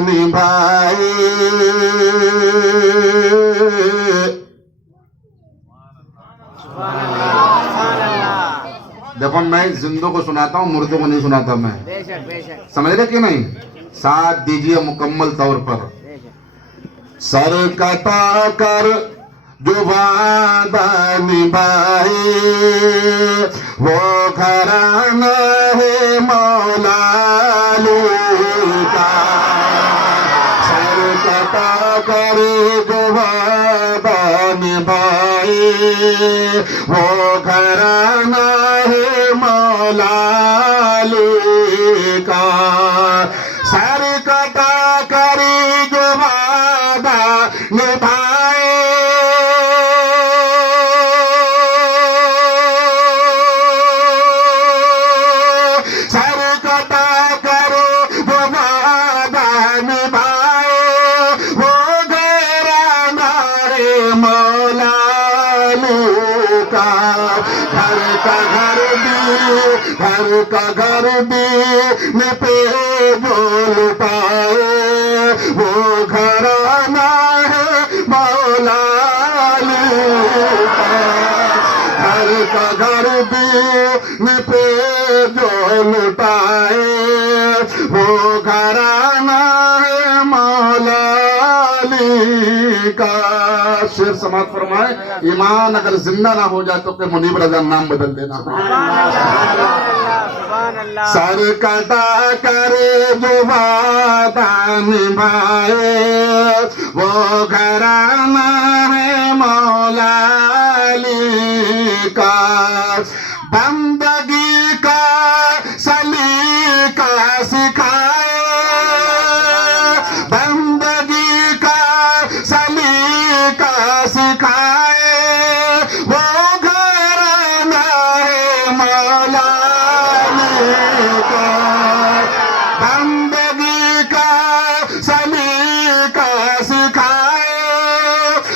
نبھائے دیکھو میں زندوں کو سناتا ہوں مردوں کو نہیں سناتا میں سمجھ رہے کہ نہیں ساتھ دیجئے مکمل طور پر سر کٹا کر جو وعدہ نبھائے وہ گھرانہ ہے مولا علی کا سر کٹا کر جو وعدہ نبھائے وہ گھرانہ ہے مولا علی کا سر کٹا کر جو وعدہ نبھائے سر کٹا کر جو وعدہ نبھائے وہ گھرانہ ہے مولا علی کا گھر کا گھر بھی میں پہ جو لٹائے وہ گھرانہ ہے مولا علی کا گھر بھی میں پہ جو لٹائے وہ گھرانہ ہے مولا علی کا شیر سماعت فرمائے ایمان اگر زندہ نہ ہو جائے تو کہ منیب رضا نام بدل دینا سر کٹا کر جو وعدہ نبھائے وہ گھرانہ ہے مولا علی کا بندگی کا سلیقہ سکھائے بندگی کا سلیقہ سکھائے وہ گھرانہ ہے مولا علی کا بندگی کا سلیقہ سکھائے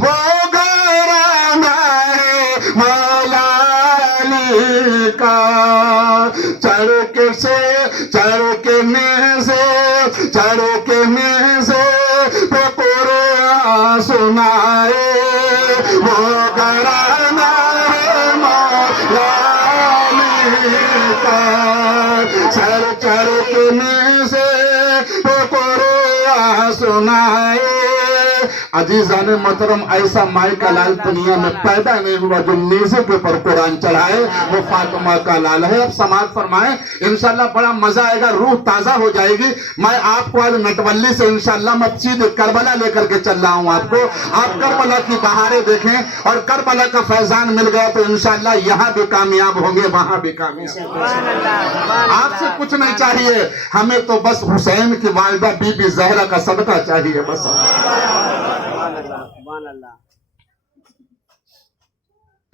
وہ گھرانہ ہے مولا علی کا چڑکنے سے تو قرآن سنائے وہ گھرانہ ہے مولا علی کا چڑکنے سے تو قرآن سنائے عزیزان محترم ایسا مائی کا لال دنیا میں پیدا نہیں ہوا جو نیزے کے پر قرآن چڑھائے وہ فاطمہ کا لال ہے اب سماعت فرمائیں انشاءاللہ بڑا مزہ آئے گا روح تازہ ہو جائے گی میں آپ کو آج نٹولی سے انشاءاللہ میں سیدھے کربلا لے کر کے چل رہا ہوں آپ کو آپ کربلا کی بہاریں دیکھیں اور کربلا کا فیضان مل گیا تو انشاءاللہ یہاں بھی کامیاب ہوں گے وہاں بھی کامیاب آپ سے کچھ نہیں چاہیے ہمیں تو بس حسین کی والدہ بی بی زہرا کا صدقہ چاہیے بس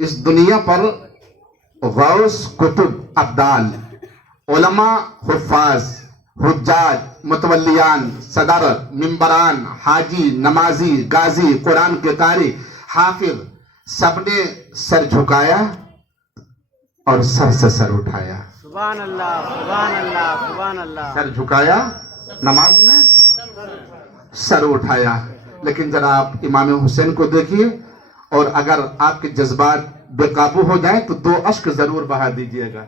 اس دنیا پر غوث کتب ابدال علماء حفاظ حجاج متولیان صدر ممبران حاجی نمازی غازی قرآن کے قاری حافظ سب نے سر جھکایا اور سر سے سر اٹھایا سبحان اللہ سبحان اللہ سبحان اللہ سر جھکایا نماز میں سر اٹھایا لیکن ذرا آپ امام حسین کو دیکھیے اور اگر آپ کے جذبات بے قابو ہو جائیں تو 2 اشک ضرور بہا دیجئے گا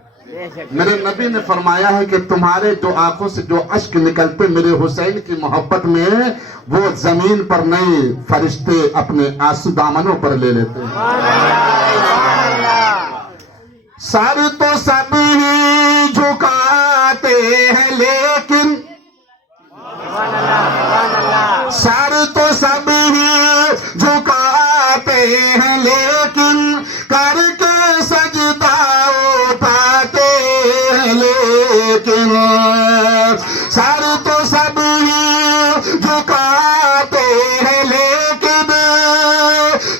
میرے نبی نے فرمایا ہے کہ تمہارے جو آنکھوں سے جو اشک نکلتے میرے حسین کی محبت میں وہ زمین پر نہیں فرشتے اپنے آنسو دامنوں پر لے لیتے سر تو سب ہی جھکاتے ہیں لیکن سر تو سب ہی جھکاتے ہیں لیکن کر کے سجدہ اٹھاتے ہیں لیکن سر تو سب ہی جھکاتے ہیں لیکن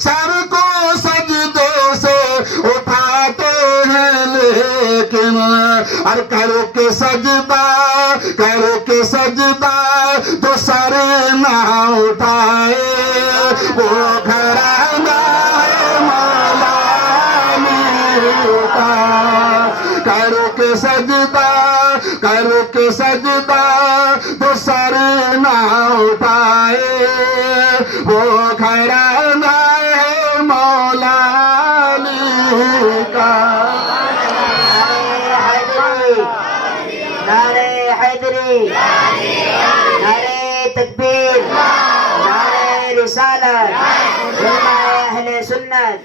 سر کو سجدے سے اٹھاتے ہیں لیکن اور کرو کے سجدہ تو سر نہ اٹھائے وہ گھرانہ ہے مولا علی کا کرو کے سجدہ تو سر نہ اٹھائے وہ گھرانہ ہے مولا علی کا نعرہ حیدری، نعرہ تکبیر، نعرہ رسالت، علماء اہل سنت۔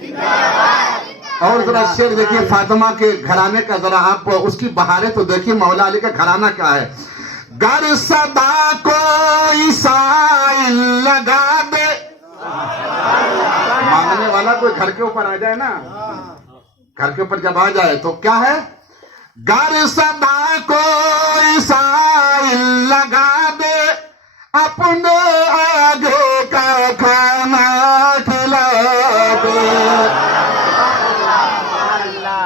اور ذرا شعر دیکھیے فاطمہ کے گھرانے کا، ذرا آپ اس کی بہاریں تو دیکھیے مولا علی کا گھرانہ کیا ہے. گر صدا کوئی سائل لگا دے، مانگنے والا کوئی گھر کے اوپر آ جائے نا، گھر کے اوپر جب آ جائے تو کیا ہے، گر صدا کوئی سائل لگا دے اپنے آگے کا کھانا کھلا دے.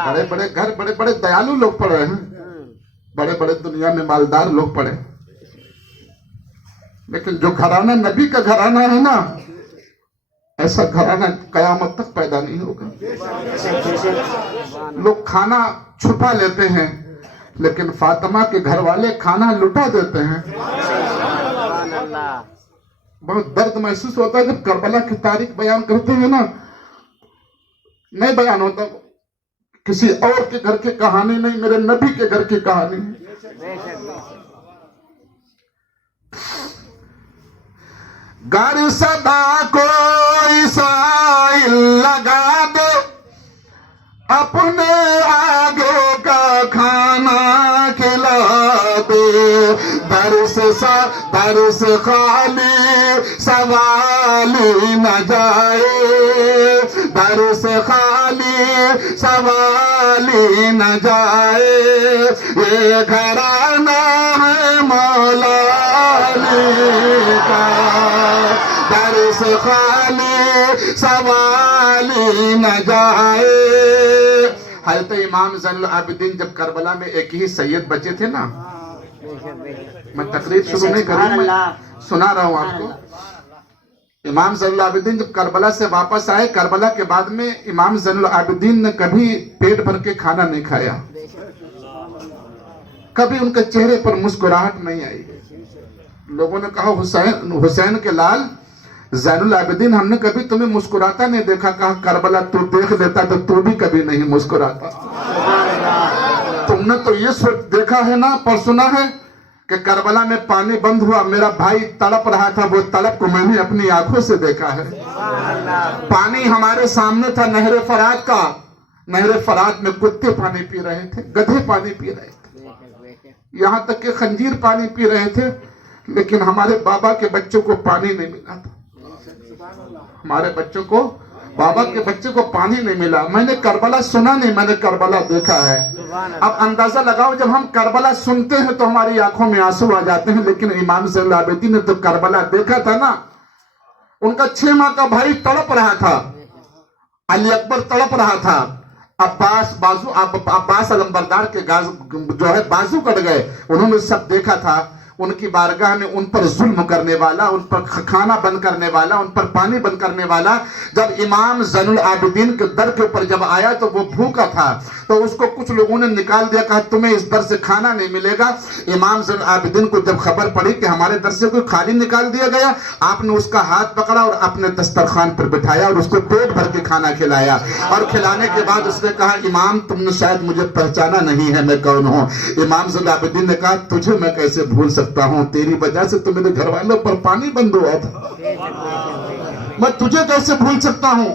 بڑے بڑے گھر، بڑے بڑے دیالو لوگ پڑے ہیں، بڑے بڑے دنیا میں مالدار لوگ پڑے، لیکن جو گھرانہ نبی کا گھرانہ ہے نا، ایسا گھرانہ قیامت تک پیدا نہیں ہوگا. لوگ کھانا چھپا لیتے ہیں لیکن فاطمہ کے گھر والے کھانا لٹا دیتے ہیں. بہت درد محسوس ہوتا ہے جب کربلا کی تاریخ بیان کرتے ہیں نا، نہیں بیان ہوتا کسی اور کے گھر کی کہانی نہیں، میرے نبی کے گھر کی کہانی ہے. گر صدا کوئی سائل لگا دے اپنے آگے کا کھانا کھلا دے. درس خالی سوالی نہ جائے، درس خالی سوالی نہ جائے، یہ گھرانہ ہے مولا علی کا. درس خالی سوالی نہ جائے. حضرت امام زین العابدین جب کربلا میں ایک ہی سید بچے تھے نا، میں تقریر شروع نہیں کروں، میں سنا رہا ہوں آپ کو. امام زین العابدین جب کربلا سے واپس آئے، کربلا کے بعد میں امام زین العابدین نے کبھی پیٹ بھر کے کھانا نہیں کھایا، کبھی ان کے چہرے پر مسکراہٹ نہیں آئی. لوگوں نے کہا حسین کے لال زین العابدین، ہم نے کبھی تمہیں مسکراتا نہیں دیکھا. کہا کربلا تو دیکھ لیتا تو تو بھی کبھی نہیں مسکراتا. تم نے تو یہ دیکھا ہے نا، پر سنا ہے کہ کربلا میں پانی بند ہوا، میرا بھائی تڑپ رہا تھا، وہ تڑپ کو میں نے اپنی آنکھوں سے دیکھا ہے. پانی ہمارے سامنے تھا نہر فرات کا، نہر فرات میں کتے پانی پی رہے تھے، گدھے پانی پی رہے تھے، یہاں تک کہ خنزیر پانی پی رہے تھے، لیکن ہمارے بابا کے بچوں کو پانی نہیں ملا تھا. ہمارے بچوں کو، بابا کے بچے کو پانی نہیں ملا. میں نے کربلا سنا نہیں، میں نے کربلا دیکھا ہے. اب اندازہ لگاؤ، جب ہم کربلا سنتے ہیں تو ہماری آنکھوں میں آنسو آ جاتے ہیں، لیکن امام زین العابدین نے تو کربلا دیکھا تھا نا. ان کا 6 ماہ کا بھائی تڑپ رہا تھا، علی اکبر تڑپ رہا تھا، عباس علمبردار کے جو ہے بازو کٹ گئے. انہوں نے سب دیکھا تھا. ان کی بارگاہ میں ان پر ظلم کرنے والا، ان پر کھانا بند کرنے والا، ان پر پانی بند کرنے والا، جب امام زین العابدین کے در کے اوپر جب آیا تو وہ بھوکا تھا، تو اس کو کچھ لوگوں نے نکال دیا، کہا تمہیں اس در سے کھانا نہیں ملے گا. امام زین العابدین کو جب خبر پڑی کہ ہمارے در سے کوئی خالی نکال دیا گیا، آپ نے اس کا ہاتھ پکڑا اور اپنے دسترخوان پر بٹھایا اور اس کو پیٹ بھر کے کھانا کھلایا. اور کھلانے کے بعد اس نے کہا امام تم نے شاید مجھے پہچانا نہیں ہے میں کون ہوں. امام زین العابدین نے کہا تجھے میں کیسے بھول سکتا ہوں، تیری وجہ سے تو میرے گھر والوں پر پانی بند ہوا تھا، میں تجھے کیسے بھول سکتا ہوں.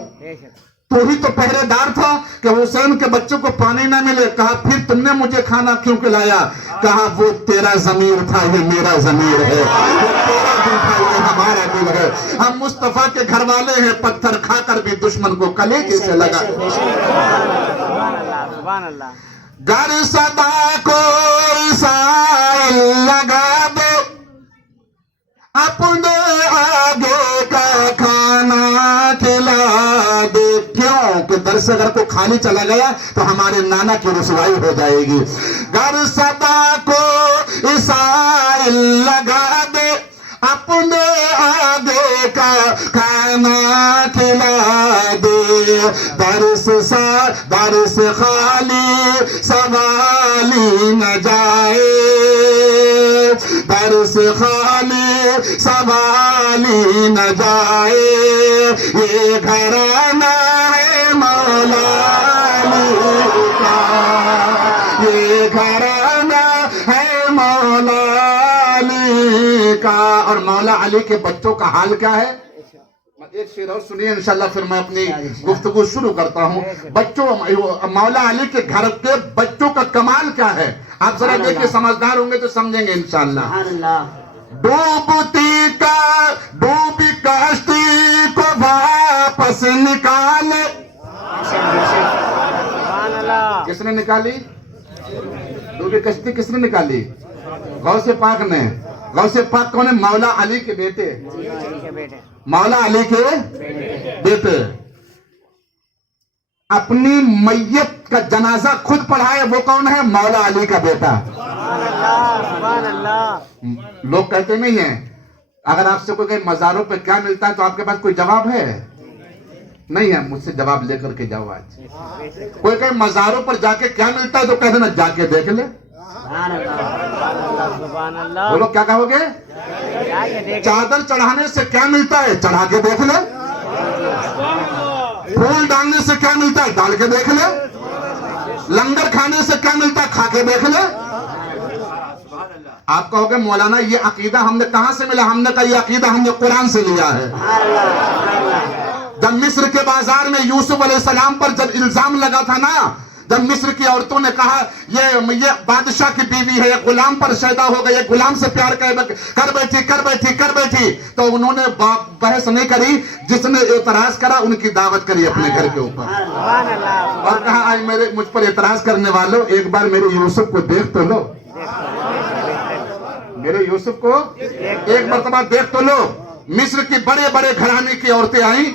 تو ہی تو پہرے دار تھا کہ حسین کے بچوں کو پانی نہ ملے. کہا پھر تم نے مجھے کھانا کیوں کھلایا؟ کہا وہ تیرا ضمیر تھا، یہ میرا ضمیر ہے، وہ تیرا دل تھا، یہ ہمارا دل ہے. ہم مصطفیٰ کے گھر والے ہیں، پتھر کھا کر بھی دشمن کو کلیجے سے لگا. گر صدا کوئی سائل لگا دے اپنے آگے کا کھانا کھلا دے. کیوں کہ در سے اگر کوئی خالی چلا گیا تو ہمارے نانا کی رسوائی ہو جائے گی. گر صدا کو سائل لگا دے اپنے آگے کا کھانا کھلا دے. درس خالی سوالی نہ جائے, درس خالی سوالی نہ جائے. یہ گھرانہ ہے مولا علی کا, یہ گھرانہ ہے مولا علی کا. اور مولا علی کے بچوں کا حال کیا ہے؟ ایک شعر اور سنیے انشاءاللہ, پھر میں اپنی گفتگو شروع کرتا ہوں. بچوں, مولا علی کے گھر کے بچوں کا کمال کیا ہے آپ ذرا دیکھیں, سمجھدار ہوں گے تو سمجھیں گے انشاءاللہ. ڈوبی کشتی کو واپس نکالے. کس نے نکالی ڈوبی کشتی؟ کس نے نکالی؟ غوث پاک نے. غوث پاک کون ہے؟ مولا علی کے بیٹے, مولا علی کے بیٹے. اپنی میت کا جنازہ خود پڑھائے وہ کون ہے؟ مولا علی کا بیٹا. لوگ کہتے نہیں ہیں, اگر آپ سے کوئی کہے مزاروں پہ کیا ملتا ہے تو آپ کے پاس کوئی جواب ہے؟ نہیں ہے. مجھ سے جواب لے کر کے جاؤ. آج کوئی کہے مزاروں پر جا کے کیا ملتا ہے تو کہہ دینا جا کے دیکھ لے. بولو کیا کہو گے؟ چادر چڑھانے سے کیا ملتا ہے؟ چڑھا کے دیکھ لے. پھول ڈالنے سے کیا ملتا ہے؟ ڈال کے دیکھ لے. لنگر کھانے سے کیا ملتا ہے؟ کھا کے دیکھ لے. آپ کہو گے مولانا یہ عقیدہ ہم نے کہاں سے ملا؟ ہم نے کہا یہ عقیدہ ہم نے قرآن سے لیا ہے. جب مصر کے بازار میں یوسف علیہ السلام پر جب الزام لگا تھا نا, جب مصر کی عورتوں نے کہا یہ بادشاہ کی بیوی ہے, یہ غلام پر شیدا ہو گئی, یہ غلام سے پیار کر بیٹھی, تو انہوں نے بحث نہیں کری. جس نے اعتراض کرا ان کی دعوت کری اپنے گھر کے اوپر, اور کہا آج مجھ پر اعتراض کرنے والوں ایک بار میرے یوسف کو دیکھ تو لو, میرے یوسف کو ایک مرتبہ دیکھ تو لو. مصر کی بڑے بڑے گھرانے کی عورتیں آئیں,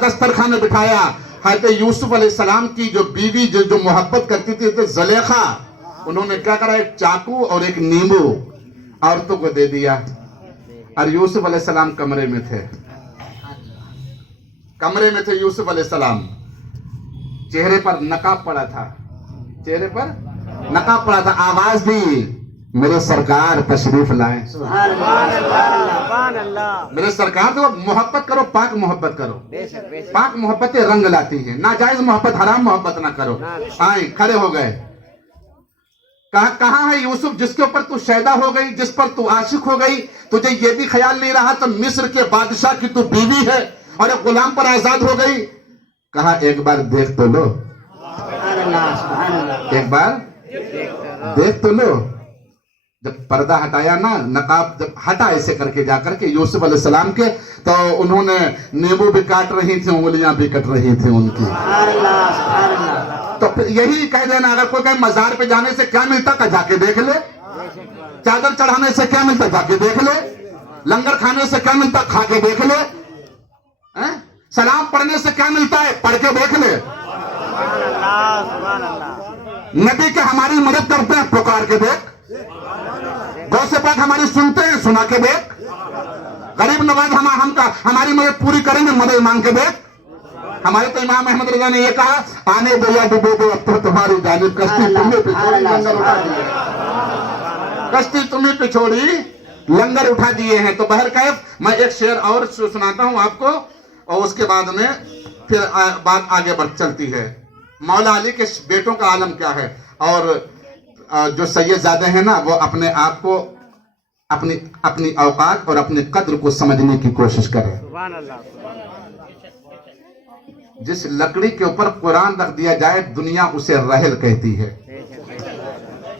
دسترخوان میں بٹھایا. حضرت یوسف علیہ السلام کی جو بیوی جو محبت کرتی تھی زلیخا, انہوں نے کیا کرا, ایک چاقو اور ایک نیمبو عورتوں کو دے دیا. اور یوسف علیہ السلام کمرے میں تھے, کمرے میں تھے یوسف علیہ السلام. چہرے پر نقاب پڑا تھا, چہرے پر نقاب پڑا تھا. آواز دی میرے سرکار تشریف لائیں. میرے سرکار تو محبت کرو, پاک محبت کرو. پاک محبتیں رنگ لاتی ہیں, ناجائز محبت, حرام محبت نہ کرو. آئیں, کھڑے ہو گئے. کہاں ہے یوسف جس کے اوپر تو شیدا ہو گئی, جس پر تو عاشق ہو گئی؟ تجھے یہ بھی خیال نہیں رہا تو مصر کے بادشاہ کی تو بیوی ہے اور ایک غلام پر آزاد ہو گئی. کہا ایک بار دیکھ تو لو, ایک بار دیکھ تو لو. جب پردہ ہٹایا نا, نقاب جب ہٹا ایسے کر کے جا کر کے یوسف علیہ السلام کے, تو انہوں نے نیبو بھی کاٹ رہی تھی, انگلیاں بھی کٹ رہی تھی ان کی. تو پھر یہی کہہ دینا, اگر کوئی کہے مزار پہ جانے سے کیا ملتا, کہ جا کے دیکھ لے. چادر چڑھانے سے کیا ملتا, جا کے دیکھ لے. لنگر کھانے سے کیا ملتا, کھا کے دیکھ لے. سلام پڑھنے سے کیا ملتا ہے, پڑھ کے دیکھ لے. نبی کے ہماری مدد کرتے ہیں, پکار کے دیکھ. غوث پاک ہماری سنتے ہیں, سنا کے دیکھ. غریب نواز ہماری مدد پوری کریں گے, مدد مانگ کے دیکھ. ہمارے تو امام احمد رضا نے یہ کہا, آنے دو یا ڈبو دو اب تو تمہاری جانب, کشتی تمہیں پچھوڑی لنگر اٹھا دیے, کشتی تمہیں پچھوڑی لنگر اٹھا دیے ہیں. تو بہرکیف میں ایک شعر اور سناتا ہوں آپ کو, اور اس کے بعد میں پھر بات آگے بڑھ چلتی ہے. مولا علی کے بیٹوں کا عالم کیا ہے, اور جو سید زادے ہیں نا وہ اپنے آپ کو, اپنی اوقات اور اپنی قدر کو سمجھنے کی کوشش کریں. جس لکڑی کے اوپر قرآن رکھ دیا جائے دنیا اسے رحل کہتی ہے,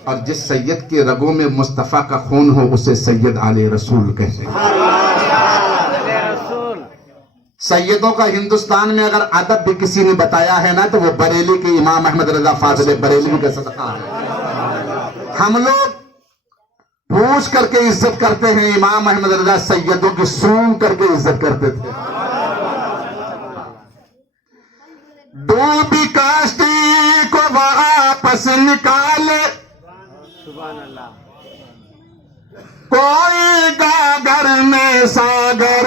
اور جس سید کے رگوں میں مصطفیٰ کا خون ہو اسے سید آل رسول کہتے ہیں. سیدوں کا ہندوستان میں اگر ادب بھی کسی نے بتایا ہے نا تو وہ بریلی کے امام احمد رضا فاضل بریلوی کا صدقہ ہے. ہم لوگ پوچھ کر کے عزت کرتے ہیں, امام احمد رضا سیدوں کی سون کر کے عزت کرتے تھے. ڈوبی کاشتی کو واپس نکالے, کوئی گاگر میں ساگر